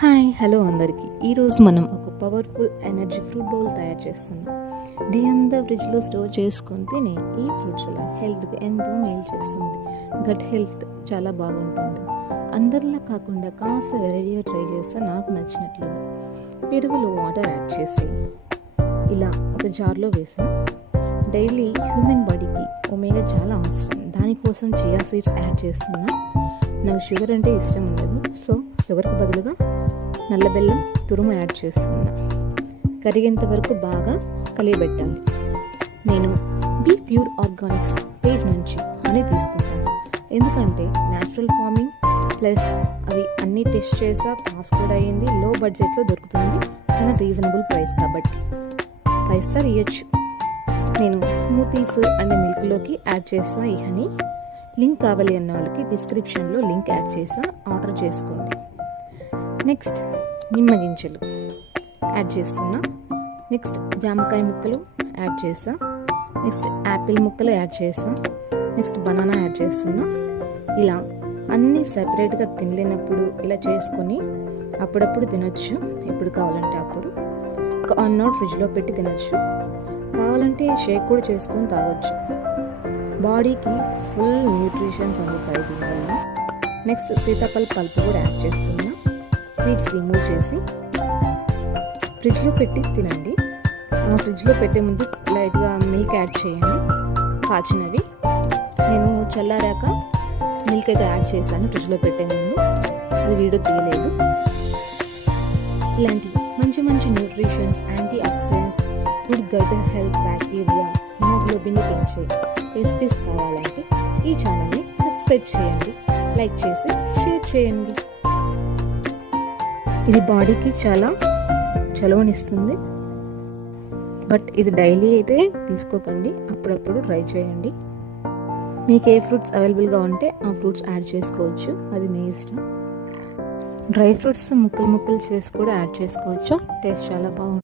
Hi hello అందరికీ. ఈరోజు మనం ఒక పవర్ఫుల్ ఎనర్జీ ఫ్రూట్ బౌల్ తయారు చేస్తున్నాం. డే అంతా ఫ్రిడ్జ్లో స్టోర్ చేసుకొని తినే ఈ ఫ్రూట్ సలాడ్ హెల్త్కి ఎంతో మేలు చేస్తుంది. గట్ హెల్త్ చాలా బాగుంటుంది. అందరిలా కాకుండా కాస్త వెరైటీగా ట్రై చేస్తే నాకు నచ్చినట్లుగా పెరుగులో వాటర్ యాడ్ చేసి ఇలా ఒక జార్లో వేసాం. డైలీ హ్యూమన్ బాడీకి ఒమేగా చాలా అవసరం. దానికోసం చియా సీడ్స్ యాడ్ చేస్తున్నా. నాకు షుగర్ అంటే ఇష్టం ఉండదు, సో షుగర్కి బదులుగా నల్ల బెల్లం తురుము యాడ్ చేస్తున్నా. కరిగేంత వరకు బాగా కలియబెట్టాలి. నేను బీ ప్యూర్ ఆర్గానిక్స్ పేజ్ నుంచి హనీ తీసుకుంటాను, ఎందుకంటే న్యాచురల్ ఫార్మింగ్ ప్లస్ అవి అన్నీ టెస్ట్ చేసా, పాస్ కూడా అయ్యింది, లో బడ్జెట్లో దొరుకుతుంది, చాలా రీజనబుల్ ప్రైస్ కాబట్టి 5 స్టార్ ఇవ్వచ్చు. నేను స్మూతీస్ అండ్ మిల్క్లోకి యాడ్ చేసిన ఈ హనీ లింక్ కావాలి అన్న వాళ్ళకి డిస్క్రిప్షన్లో లింక్ యాడ్ చేసా, ఆర్డర్ చేసుకోండి. నెక్స్ట్ నిమ్మ గింజలు యాడ్ చేస్తున్నా. నెక్స్ట్ జామకాయ ముక్కలు యాడ్ చేసా. నెక్స్ట్ యాపిల్ ముక్కలు యాడ్ చేసా. నెక్స్ట్ బనానా యాడ్ చేస్తున్నా. ఇలా అన్నీ సపరేట్గా తినలేనప్పుడు ఇలా చేసుకొని అప్పుడప్పుడు తినొచ్చు, ఎప్పుడు కావాలంటే అప్పుడు. ఒక 1 అవర్ ఫ్రిడ్జ్లో పెట్టి తినొచ్చు. కావాలంటే షేక్ కూడా చేసుకొని తాగొచ్చు. బాడీకి ఫుల్ న్యూట్రిషన్స్ అందుతాయి దీనివల్ల. నెక్స్ట్ సీతాఫల పల్పు కూడా యాడ్ చేస్తున్నా. సీడ్స్ రిమూవ్ చేసి ఫ్రిడ్జ్లో పెట్టి తినండి. ఫ్రిడ్జ్లో పెట్టే ముందు లైట్గా మిల్క్ యాడ్ చేయండి, కాచినవి. నేను చల్లారాక మిల్క్ అయితే యాడ్ చేశాను ఫ్రిడ్జ్లో పెట్టే ముందు, అది వీడియో తీయలేదు. ఇలాంటి మంచి మంచి nutritions, antioxidants, good gut health, bacteria, హిమోగ్లోబిన్ని పెంచే రెసిపీస్ కావాలంటే ఈ ఛానల్ని సబ్స్క్రైబ్ చేయండి, లైక్ చేసి షేర్ చేయండి. ఇది బాడీకి చాలా చలువనిస్తుంది. బట్ ఇది డైలీ అయితే తీసుకోకండి, అప్పుడప్పుడు ట్రై చేయండి. మీకు ఏ ఫ్రూట్స్ అవైలబుల్గా ఉంటే ఆ ఫ్రూట్స్ యాడ్ చేసుకోవచ్చు, అది మీ ఇష్టం. డ్రై ఫ్రూట్స్ ముక్కలు ముక్కలు చేసి కూడా యాడ్ చేసుకోవచ్చు, టేస్ట్ చాలా బాగుంటుంది.